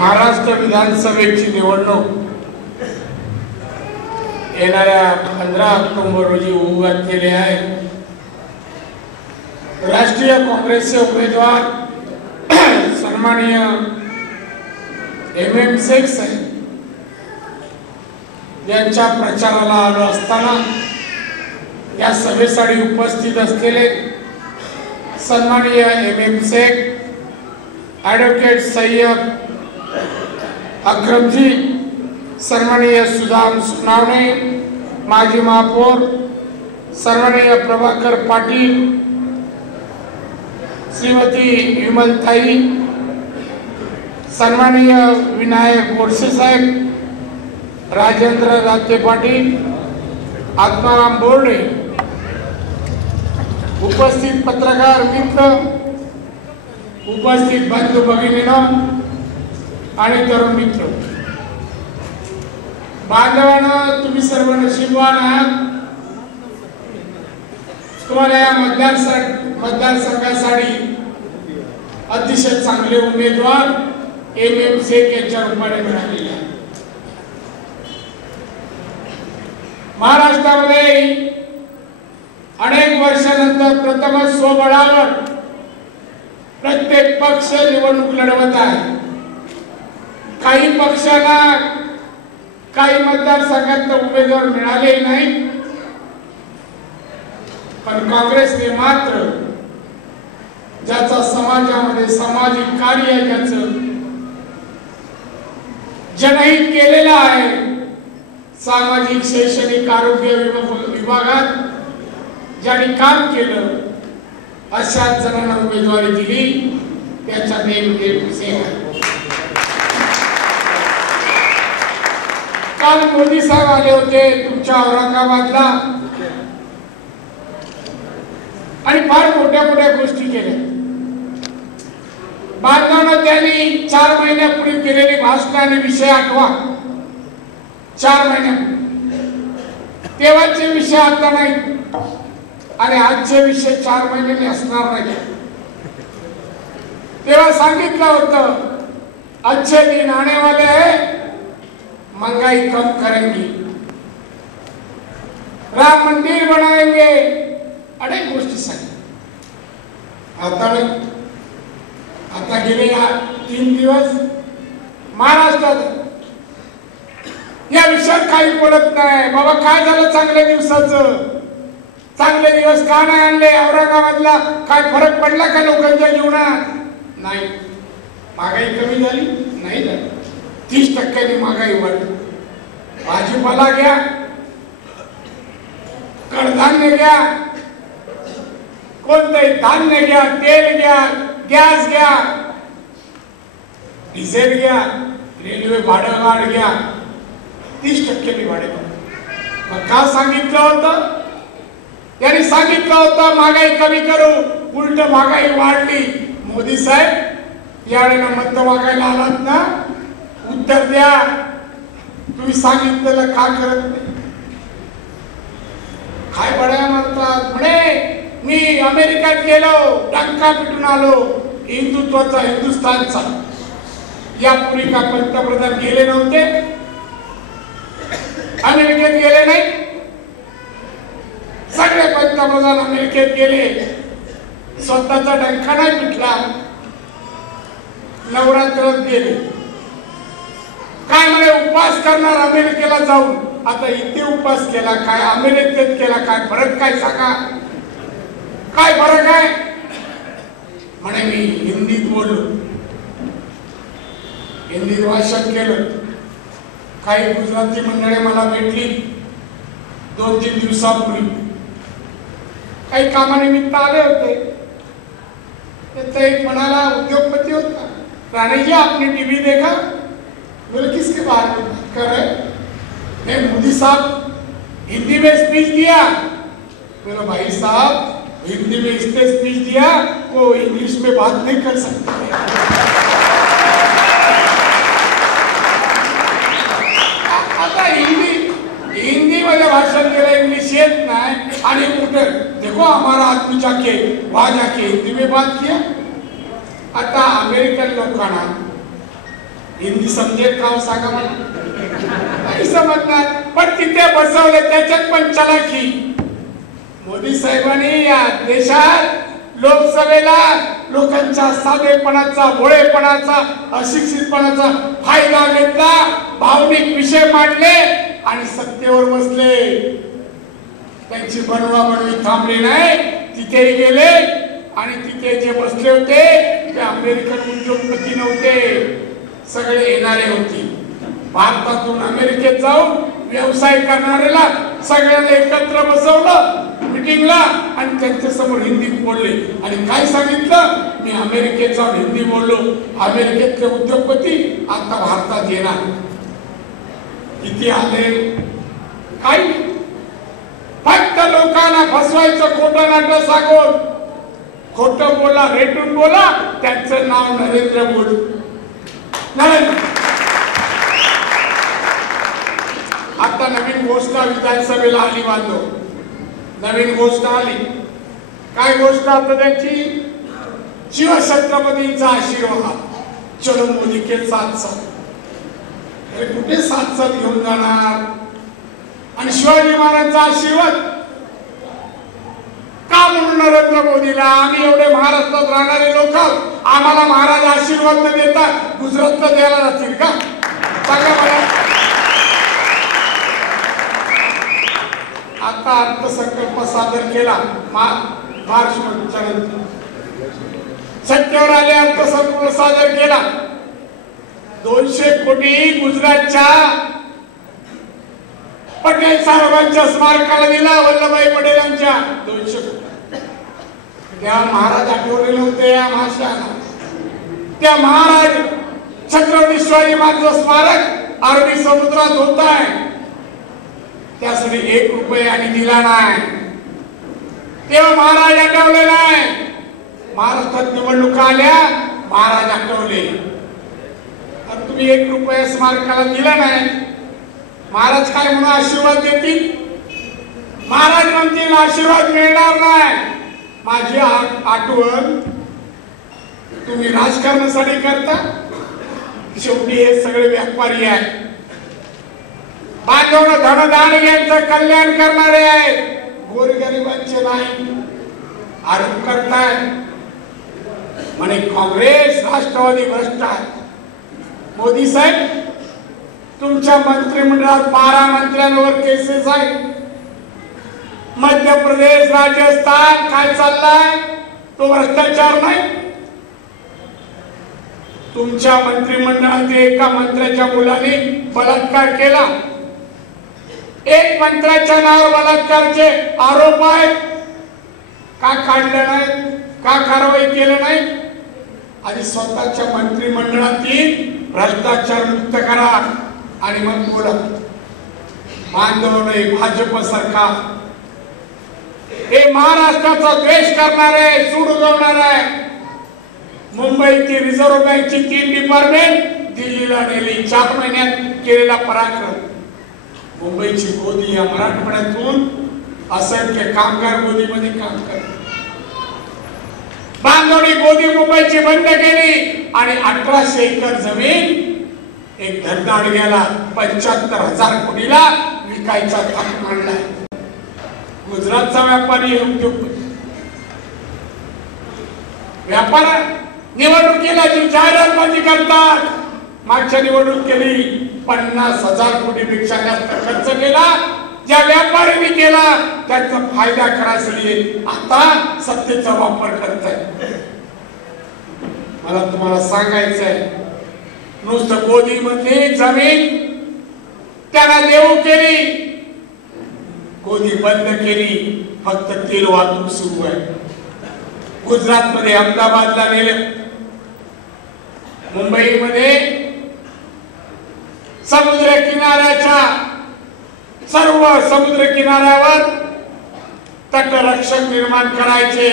महाराष्ट्र विधानसभेची निवडणूक येणाऱ्या 15 ऑक्टोबर रोजी होऊ घातलेली आहे। राष्ट्रीय काँग्रेसचे उमेदवार सन्माननीय MM शेख साहेब यांच्या प्रचाराला आलो असताना या सभेसाठी उपस्थित असलेले सन्माननीय MM शेख, ॲडव्होकेट सय्यद अक्रमजी, सन्माननीय सुदाम सोनावणे, माजी महापौर सन्माननीय प्रभाकर पाटील, श्रीमती विमलताई, सन्माननीय विनायक गोडसे साहेब, राजेंद्र राजे पाटील, आत्माराम बोर्डे, उपस्थित पत्रकार मित्र, उपस्थित बंधू भगिनींनो आणि तरुण मित्र, बांधवांनो, तुम्ही सर्व नशीबवान आहात। तुम्हाला या मतदारसंघासाठी अतिशय चांगले उमेदवार MM शेख यांच्या रूपाने मिळालेले आहेत। महाराष्ट्रामध्ये अनेक वर्षानंतर प्रथमच स्वबळावर प्रत्येक पक्ष निवडणूक लढवत आहे। काही पक्षांना काही मतदारसंघात उमेदवार मिळाले नाही, पण काँग्रेसने मात्र ज्याचा समाजामध्ये सामाजिक कार्य ज्याचं जनहित केलेलं आहे, सामाजिक शैक्षणिक आरोग्य विभागात ज्यांनी काम केलं अशा जणांना उमेदवारी दिली, त्याचा नेम शेख। काल मोदी साहेब आले होते तुमच्या औरंगाबादला आणि फार मोठ्या मोठ्या गोष्टी केल्या। बांधवांनो, त्यांनी 4 महिन्यापूर्वी केलेली भाषण आणि विषय आठवा। 4 महिन्यापूर्वी तेव्हाचे विषय आता नाही आणि आजचे विषय 4 महिन्यांनी असणार नाही। तेव्हा सांगितलं होतं, अच्छे दिन आने वाले हैं, महंगाई कम करेंगे, राम मंदिर बनाएंगे, अनेक गोष्टी सांगितल्या। आता गेले 3 दिवस महाराष्ट्रात या विषयात काही बोलत नाही। बाबा, काय झालं चांगल्या दिवसाचं? चांगले दिवस का नाही आणले? औरंगाबादला काय फरक पडला का लोकांच्या जीवनात? नाही। महागाई कमी झाली? नाही झाली। 30% महागाई वाढली। भाजीपाला घ्या, कडधान्य घ्या, कोणतेही धान्य घ्या, तेल घ्या, गॅस घ्या, डिझेल घ्या, रेल्वे भाडं घ्या, 30% वाढेल। मग का सांगितलं होतं? त्यांनी सांगितलं होतं महागाई कमी करू, उलट महागाई वाढली। मोदी साहेब, यावेळेला मत मागायला आलात ना, उत्तर द्या, तुम्ही सांगितलेलं का करत नाही? काय बड्या म्हणतात म्हणे, मी अमेरिकेत गेलो, डंका पिटून आलो, हिंदुत्वाचा हिंदुस्थानचा। यापूर्वी का पंतप्रधान गेले नव्हते? अमेरिकेत गेले नाही? सगळे पंतप्रधान अमेरिकेत गेले, स्वतःचा डंका नाही पिटला, नवरात्रात गेले। काय म्हणे, उपवास करणार अमेरिकेला जाऊन, आता इथे उपवास केला काय, अमेरिकेत केला काय, फरक काय सांगा? काय फरक आहे? म्हणे मी हिंदीत बोललो, हिंदीत भाषण केलं। काही गुजराती मंडळी मला भेटली 2-3 दिवसापूर्वी, काही कामानिमित्त आले होते। तो एक म्हणाला, उद्योगपती होता, राणे जी आपने टीवी देखा? बोले किसके बारे में बात कर रहे? मैं मोदी साहब हिंदी में स्पीच दिया। बोले भाई साहब, हिंदी में इसने स्पीच दिया, वो इंग्लिश में बात नहीं कर सकते। आता हिंदी मध्ये भाषण केलं, इंग्लिश येत नाही आणि कुठे देखो हमारा आदमी जाके वहां जाके हिंदी में बात किया। आता अमेरिकन लोकांना हिंदी समजेल का हो सांगा मला? नाही समजणार. पण तिथे बसवले त्याच्यात पण चलाखी. मोदी साहेबांनी या देशात लोकसभेला लोकांच्या साधेपणाचा, भोळेपणाचा, अशिक्षितपणाचा फायदा घेतला, भावनिक विषय मांडले आणि सत्तेवर बसले. त्यांची बनवाबनवी थांबली नाही, तिथेही गेले आणि तिथे जे बसले होते ते अमेरिकन उद्योगपती नव्हते, सगळे येणारे होते. भारतातून अमेरिकेत जाऊन व्यवसाय करणाऱ्याला सगळ्यांना एकत्र बसवलं मीटिंगला आणि त्यांच्या समोर हिंदीत बोलले आणि काय सांगितलं, मी अमेरिकेत जाऊन हिंदी बोललो, अमेरिकेतले उद्योगपती आता भारतात येणार. किती आले? काही फक्त लोकांना फसवायचं, खोटं नाटक सांगून. खोटं बोला, रेटून बोला, त्यांचं नाव नरेंद्र मोदी. आता नवीन घोषणा विधानसभेला आली बांधव, नवीन घोषणा आली. काय घोषणा आता त्यांची? शिवछत्रपतींचा आशीर्वाद, चलो मोदी के साथ साथ. अरे कुठे साथ साथ घेऊन जाणार? आणि शिवाजी महाराजांचा आशीर्वाद का म्हणून नरेंद्र मोदीला? आम्ही एवढे महाराष्ट्रात राहणारे लोक, आम्हाला महाराज आशीर्वाद न देता गुजरातला द्यायला जातील का? सांगा मला. आता अर्थसंकल्प सादर केला मार्च च्या नंतर, सत्तेवर आले, अर्थसंकल्प सादर केला. 200 कोटी गुजरातच्या पटेल साहेबांच्या स्मारकाला दिला, वल्लभभाई पटेलांच्या. 200 कोटी. त्या महाराज आठवले नव्हते या महाशयाला. त्या महाराज छत्रपती शिवाजी महाराजांचं स्मारक अरबी समुद्रात होत आहे, त्यासाठी 1 रुपया आणि दिला नाही. तेव्हा महाराज आठवले नाही. महाराष्ट्रात निवडणुका आल्या, महाराज आठवले. तर तुम्ही 1 रुपया स्मारकाला दिला नाही, महाराज काय म्हणून आशीर्वाद देतील? महाराज म्हणतील आशीर्वाद मिळणार नाही. माझी आठवण तुम्ही राजकारणासाठी करता. शेवटी हे सगळे व्यापारी आहेत, बांधवनं धनदान यांचं कल्याण करणारे आहेत, गोरगरिबांचे नाही. आरोप करताय म्हणे काँग्रेस राष्ट्रवादी भ्रष्ट आहे. मोदी साहेब, तुमच्या मंत्रिमंडळात 12 मंत्र्यांवर केसेस आहेत. मध्य प्रदेश, राजस्थान काय चाललाय? तो भ्रष्टाचार नाही? तुमच्या मंत्रिमंडळात एका मंत्र्याच्या मुलाने बलात्कार केला, 1 मंत्र्याच्या नावावर बलात्काराचे आरोप आहेत. का काढलं नाही? का कारवाई केलं नाही? आधी स्वतःच्या मंत्रिमंडळातील भ्रष्टाचार मुक्त करा आणि मग बोला. बांधव नाही, भाजप सरकार हे महाराष्ट्राचा द्वेष करणार आहे, सूड उगवणार आहे. मुंबईची रिझर्व्ह बँकची 3 डिपार्टमेंट दिल्लीला नेली. 4 महिन्यात केलेला पराक्रम. मुंबईची गोदी या मराठवाड्यातून असंख्य कामगार गोदीमध्ये काम करतात. बांधवणी गोदी मुंबईची बंद केली आणि 1800 एकर जमीन एक धनगाडग्याला 75,000 कोटीला विकायचा थाट मांडलाय. गुजरातचा व्यापारी व्यापार निवडणुकीला जी जाहिरातबाजी करतात, मागच्या निवडणूक केली 50,000 कोटीपेक्षा जास्त खर्च केला. ज्या व्यापाऱ्यांनी केला त्याचा फायदा करायसाठी आता सत्तेचा वापर करताय. मला तुम्हाला सांगायचंय, नुसतं गोदी मधली जमीन त्यांना देऊ केली, गोदी बंद केली, फक्त तेल वाहतूक सुरू आहे. गुजरात मध्ये अहमदाबादला नेले, मुंबईमध्ये समुद्र किनाऱ्याच्या सर्व समुद्र किनाऱ्यावर तटरक्षक निर्माण करायचे.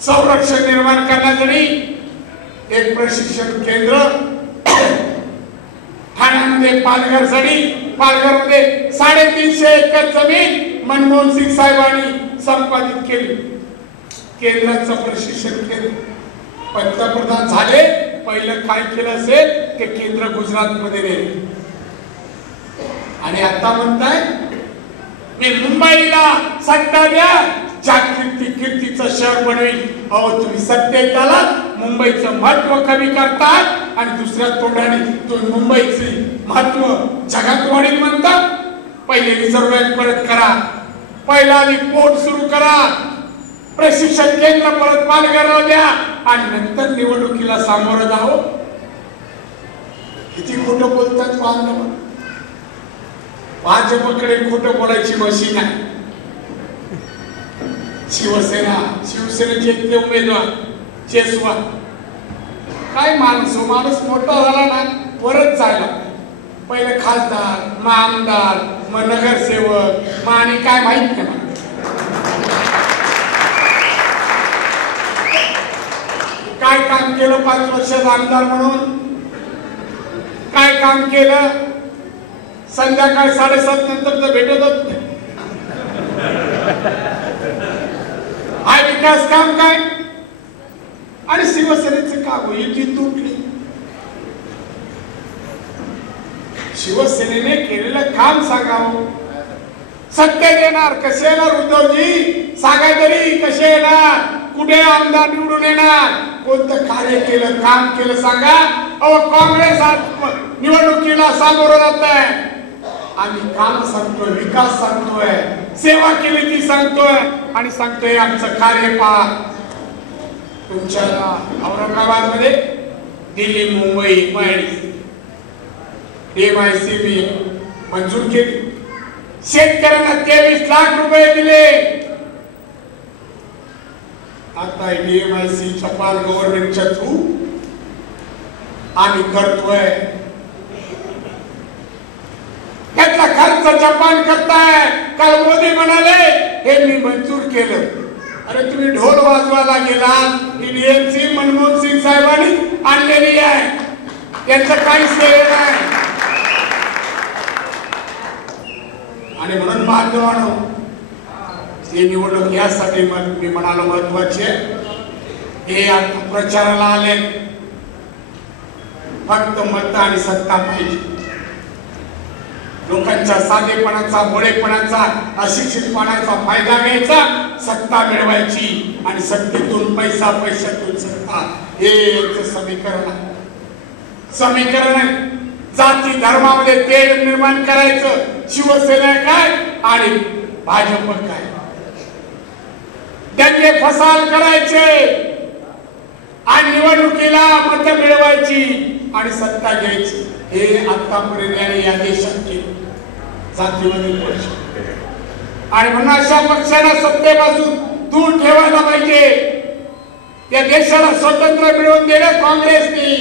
संरक्षण निर्माण करण्यासाठी एक प्रशिक्षण केंद्र ठाण्यामध्ये, पालघरमध्ये 350 एकर जमीन मनमोहन सिंग साहेबांनी संपादित केली. केंद्राचं प्रशिक्षण केलं. पंतप्रधान झाले पहिलं काय केलं असेल ते केंद्र गुजरात मध्ये नेले आणि आता म्हणताय मी मुंबईला सत्ता द्या, कीर्तीचं शहर बनवेल. अहो तुम्ही सत्तेत आलात, मुंबईचं महत्व कमी करतात आणि दुसऱ्या तोंडाने तुम्ही मुंबईचे महत्व जगात वाढील म्हणतात. पहिले रिझर्व्ह बँक परत करा, पहिला आधी पोर्ट सुरू करा, प्रशिक्षण केंद्र परत पालघरला द्या आणि नंतर निवडणुकीला सामोरं जावं. किती खोटं बोलतात पाहणं. भाजपकडे खोटं बोलायची मशीन आहे. शिवसेनेचे इथले उमेदवार चेसवा काय माणूस मोठा झाला ना परत जायला. पहिले खासदार, मग आमदार, मग नगरसेवक, मग आणि काय माहित नाही. काय काम केलं 5 वर्षात आमदार म्हणून? काय काम केलं? संध्याकाळी 7:30 नंतर तर भेटतच नाही. हा विकास काम काय? आणि शिवसेनेचं काम होईल ती तुटली. शिवसेनेने केलेलं काम सांगावं. सत्तेत येणार कसे येणार उद्धवजी सांगा तरी, कसे येणार, कुठे आमदार निवडून येणार, कोणतं कार्य केलं, काम केलं सांगा. अहो काँग्रेस निवडणुकीला सामोरं जात आहे. आम्ही काम सांगतोय, विकास सांगतोय, सेवा केली ती सांगतोय आणि सांगतोय आमचं कार्य पहा. तुमच्या औरंगाबाद मध्ये, दिल्ली, मुंबई, MICB मंजूर केली. शेतकऱ्यांना 23 लाख रुपये दिले. आता DMIC जपान गव्हर्नमेंटच्या थ्रू आम्ही करतोय. त्यातला खर्च जपान करताय. काल मोदी म्हणाले हे मी मंजूर केलं. अरे तुम्ही ढोल वाजवायला गेला. DMC मनमोहन सिंग साहेबांनी आणलेली आहे, त्यांचं काहीच श्रेय नाही. आणि म्हणून बांधवांनो, ही निवडणूक यासाठी मी म्हणालो महत्वाची आहे. हे आता प्रचाराला आले, फक्त मत आणि सत्ता पाहिजे. लोकांच्या साधेपणाचा, भोळेपणाचा, अशिक्षितपणाचा फायदा घ्यायचा, सत्ता मिळवायची आणि सत्तेतून पैसा, पैशातून सत्ता, हे समीकरण आहे. जाती धर्मामध्ये तेढ निर्माण करायचं. शिवसेना काय आणि भाजप काय, त्यांचे फसाल करायचे आणि निवडणुकीला मत मिळवायची आणि सत्ता घ्यायची. हे आतापर्यंत याने या देशात केलं, जातीमधील पक्ष. आणि म्हणून अशा पक्षाला सत्तेपासून दूर ठेवायला पाहिजे. या देशाला स्वतंत्र मिळवून दिलं काँग्रेसने.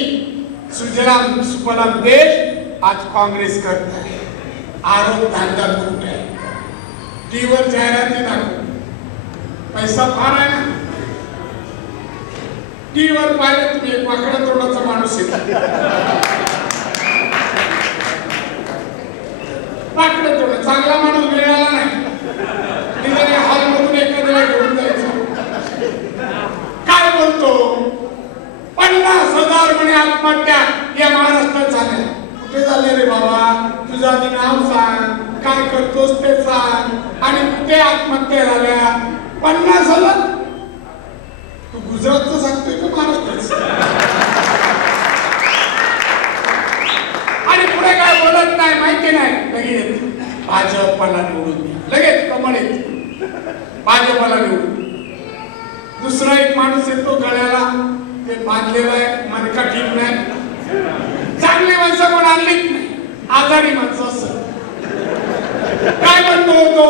सुजलाम सुफलाम देश आज काँग्रेस करत आहे. आरोप धंदा खूप आहे. टीव्हीवर जाहिराती दाखव, पैसा फार आहे ना. टीव्हीवर पाहिलं तुम्ही, एक वाकडा तोंडाचा माणूस आहे, वाकडं तोंड, चांगला माणूस मिळाला नाही. हॉलमधून एखाद्याला घेऊन जायचं. काय बोलतो, 50,000 म्हणे आत्महत्या या महाराष्ट्रात झाल्या. कुठे झाले रे बाबा, तुझं आधी नाव सांग, काय करतोस ते सांग, आणि कुठे आत्महत्या झाल्या? 50,000. तू गुजरातचं सांगतोय का महाराष्ट्राचं? आणि पुढे काय बोलत नाही, माहिती नाही. लगेच भाजपला निवडून द्या, लगेच कमळ येते, भाजपला निवडून. दुसरा एक माणूस येतो गळ्याला, ते बांधलेलं आहे, मनका ठीक नाही. चांगली माणसं कोण आणलीच नाही, आजारी माणसं असं. काय म्हणतो होतो,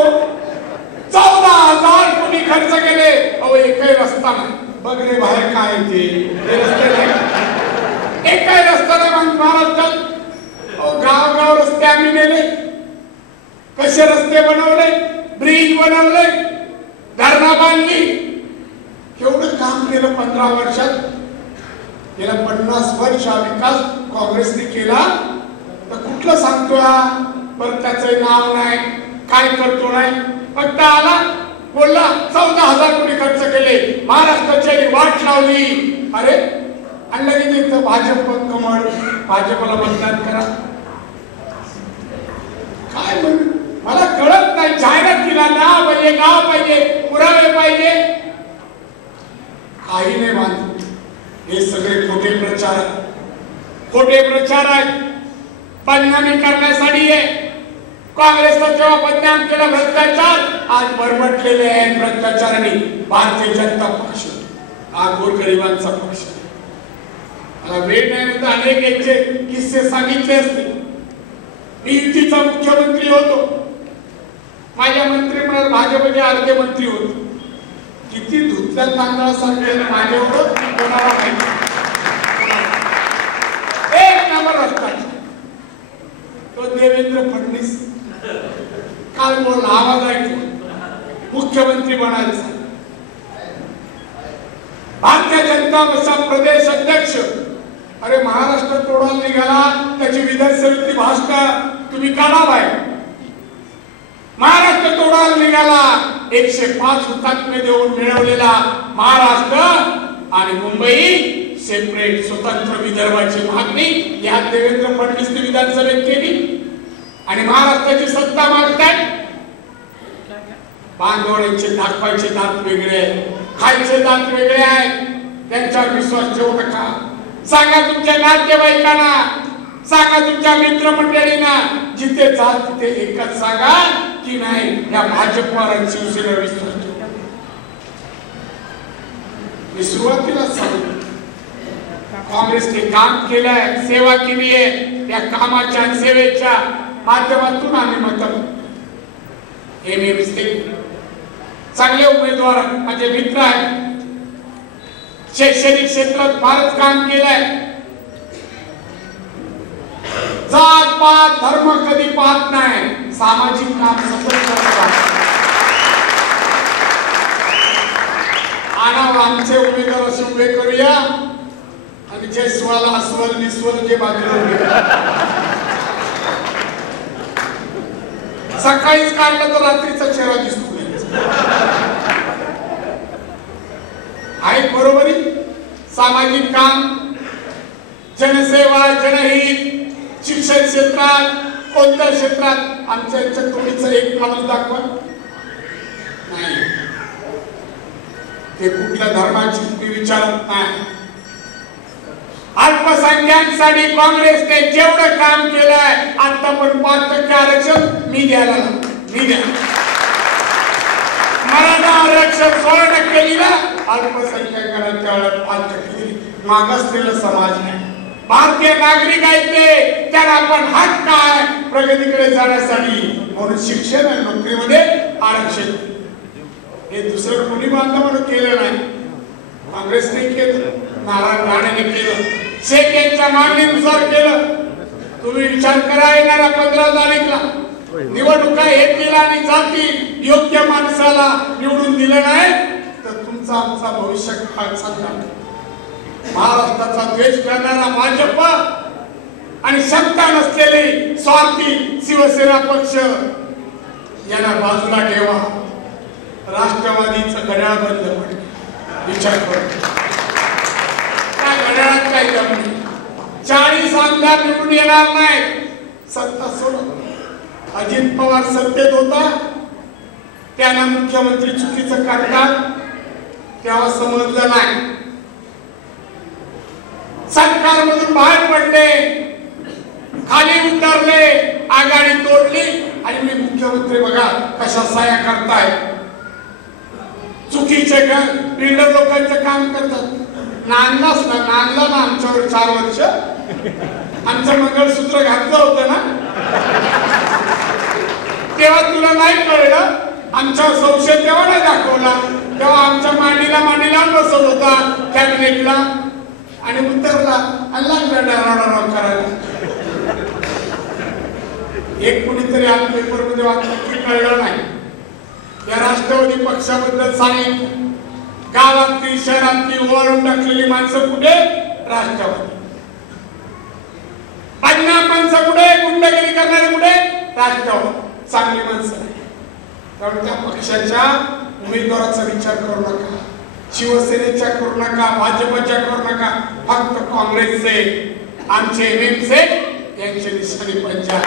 14,000 कोणी खर्च केले. अहो एकही रस्ता नाही. बघ रे बाहेर काय ते रस्ते नाही, एकही रस्ता नाही महाराष्ट्रात. गाव रस्ते आम्ही नेले. कसे रस्ते बनवले, ब्रिज बनवले, धरणा बांधली. केवढं काम केलं 15 वर्षात. गेल्या 50 वर्ष विकास काँग्रेसने केला. तर कुठलं सांगतोय, पण त्याचं नाव नाही, काय करतो नाही. फक्त आला बोलला 14,000 कोटी खर्च केले, महाराष्ट्राची वाट लावली. अरे आणि लगेच इथं भाजप कमळ, भाजपला मतदान करा. काय म्हणून मला कळत नाही. जाहिरातीला नाव पाहिजे, गाव पाहिजे, पुरावे पाहिजे, काही नाही बांधत. हे सगळे खोटे प्रचार, खोटे प्रचार आहेत. बदनामी करण्यासाठी आहे. काँग्रेसला जेव्हा बदनाम केला भ्रष्टाचार, आज बरबटलेले आहेत भ्रष्टाचाराने भारतीय जनता पक्ष, हा गोरगरिबांचा पक्ष. मला वेळ नाही तर अनेक याचे किस्से सांगितले असते. मी युतीचा मुख्यमंत्री होतो. माझ्या मंत्रिमंडळात भाजपचे अर्धे मंत्री होते. किती धुतल्या तांदळासारखे माझ्यावर कोणाला माहिती. एक नंबर भ्रष्टाचार. तो देवेंद्र फडणवीस काल बोल आवाज ऐकू मुख्यमंत्री बनायचा. भारतीय जनता पक्ष प्रदेश अध्यक्ष, अरे महाराष्ट्र तोडायला निघाला, त्याची विधानसभेतली भाषण तुम्ही काढावाय. महाराष्ट्र तोडायला निघाला, 105 हुतात्मे देऊन मिळवलेला महाराष्ट्र आणि मुंबई सेपरेट स्वतंत्र विदर्भाची मागणी या देवेंद्र फडणवीसने विधानसभेत केली आणि महाराष्ट्राची सत्ता मागताय. बांधवड्यांचे दाखवायचे दात वेगळे आहेत, खायचे दात वेगळे आहेत. त्यांच्यावर विश्वास ठेवू नका. सांगा तुमच्या नातेवाईकांना, सांगा तुमच्या मित्रमंडळींना, जिथे जाल तिथे एकच सांगा की नाही या भाजपवर आणि शिवसेनेवर विश्वास ठेवू. मी सुरुवातीला सांगितलं, काँग्रेसने काम केलंय, सेवा केली आहे. त्या कामाच्या आणि सेवेच्या माध्यमातून आम्ही मतं चांगले उमेदवार माझे मित्र आहेत. शैक्षणिक क्षेत्रात फारच काम केलंय. जात पात धर्म कधी पाहत नाही, सामाजिक काम सतत करतात. आणि आमचे उमेदवार असे उभे करूया आणि जे स्वला अस्वल निस्वल जे बाजूला सकाळीच काढलं तर रात्रीचा चेहरा दिसतो. आहे बरोबरी. सामाजिक काम, जनसेवा, जनहित, शिक्षण क्षेत्रात, कोणत्या क्षेत्रात आमच्या तोडीचं एक माणूस दाखवा नाही. ते कुठल्या धर्माची मी विचारत नाही. अल्पसंख्याकांसाठी काँग्रेसने जेवढं काम केलंय, आता पण 5% आरक्षण मी द्यायला मी द्या. मराठा आरक्षण 16% दिलं, अल्पसंख्याकांना त्यावेळेला 5% दिली. मागासलेला समाज नाही. भारतीय नागरिक आहेत ते, त्यांना आपण हक्क आहे प्रगतीकडे जाण्यासाठी. म्हणून शिक्षण आणि नोकरीमध्ये आरक्षण. हे दुसरं कोणी बांधवानं केलं नाही. काँग्रेसने केलं, नारायण राणेने केलं, शेख यांच्या मागणीनुसार केलं. तुम्ही विचार करा, येणाऱ्या 15 तारीखला निवडणुका येतील आणि जातील. योग्य माणसाला निवडून दिलं नाही तर तुमचा आमचा भविष्य काळ चांगला. महाराष्ट्राचा द्वेष करणारा भाजप आणि क्षमता नसलेले स्वार्थी शिवसेना पक्ष यांना बाजूला ठेवा. राष्ट्रवादीचं घड्याळ बंद पडेल. विचार करू. त्या घड्याळात काय जमली. 40 आमदार निवडून येणार नाही. सत्ता सोडून अजित पवार सत्तेत होता, त्यांना मुख्यमंत्री चुकीचं करतात तेव्हा समजलं नाही. सरकारमधून बाहेर पडले, खाली उतरले, आघाडी तोडली आणि मी मुख्यमंत्री बघा कशा सह्या करताय. चुकीचे बिल्डर लोकांचं काम करतात. नांदलाच ना, नांदला ना आमच्यावर 4 वर्ष. आमचं मंगळसूत्र घातलं होतं ना, तेव्हा तुला नाही कळलं. आमच्या संशय तेव्हा नाही दाखवला, तेव्हा आमच्या मांडीला बसवत होता कॅबिनेटला आणि उतरला आणि लागला डरावडाराव करायला. एक कुणीतरी आज पेपर मध्ये वाचलं कळलं नाही. या राष्ट्रवादी पक्षाबद्दल सांगितलं. गावातली शहरातली ओळून टाकलेली माणसं कुठे? राष्ट्रवादी. बदनाम माणसं कुठे? गुंडगिरी करणारे कुठे? राष्ट्रवादी. चांगली माणसं. त्यामुळे त्या पक्षाच्या उमेदवाराचा विचार करू नका. शिवसेनेच्या करू नका, भाजपच्या करू नका, फक्त काँग्रेसचे आमचे एमएमचे यांचे निशाणी पंजा,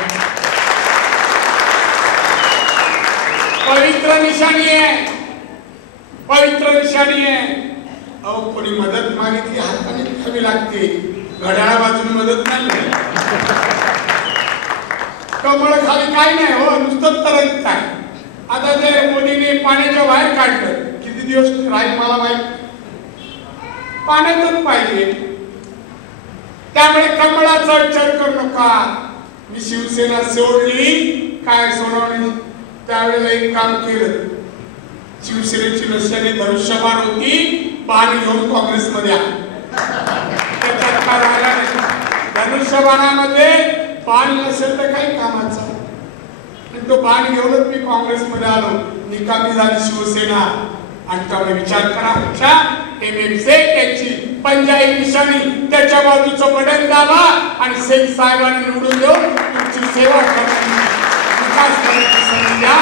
पवित्र निशाणी आहे, पवित्र निशाणी आहे. अहो कोणी मदत मागितली हाताने घ्यावी लागते, घड्याळा बाजून मदत नाही. कमळ खाली काय नाही हो, नुसतं तरंगत आहे. आता ते मोदीने पाण्याच्या बाहेर काढलं, किती दिवस राहील मला माहित, पाण्यातच पाहिजे. त्यामुळे कमळाचा विचार करू नका. मी शिवसेना सोडली काय सोडवणी, त्यावेळेला एक काम केलं. शिवसेनेची नसल्याने धनुष्यबाण होती, बाण घेऊन काँग्रेसमध्ये आले. त्याच्यात काय राहिला नाही. धनुष्यबाणामध्ये बाण नसेल तर काही कामाचं. तो बाण घेऊनच मी काँग्रेसमध्ये आलो. निकामी झाली शिवसेना. आणि त्यामुळे विचार करा, एमएमसे यांची पंजाई निशाणी, त्याच्या बाजूचं बटन दाबा आणि शेख साहेबांनी निवडून देऊन तुमची सेवा करण्याची, विकास करण्याची संधी द्या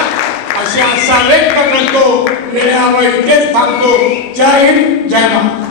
अशी आशा व्यक्त करतो. वेळ हवा इथेच थांबतो. जय हिंद, जय महाराष्ट्र.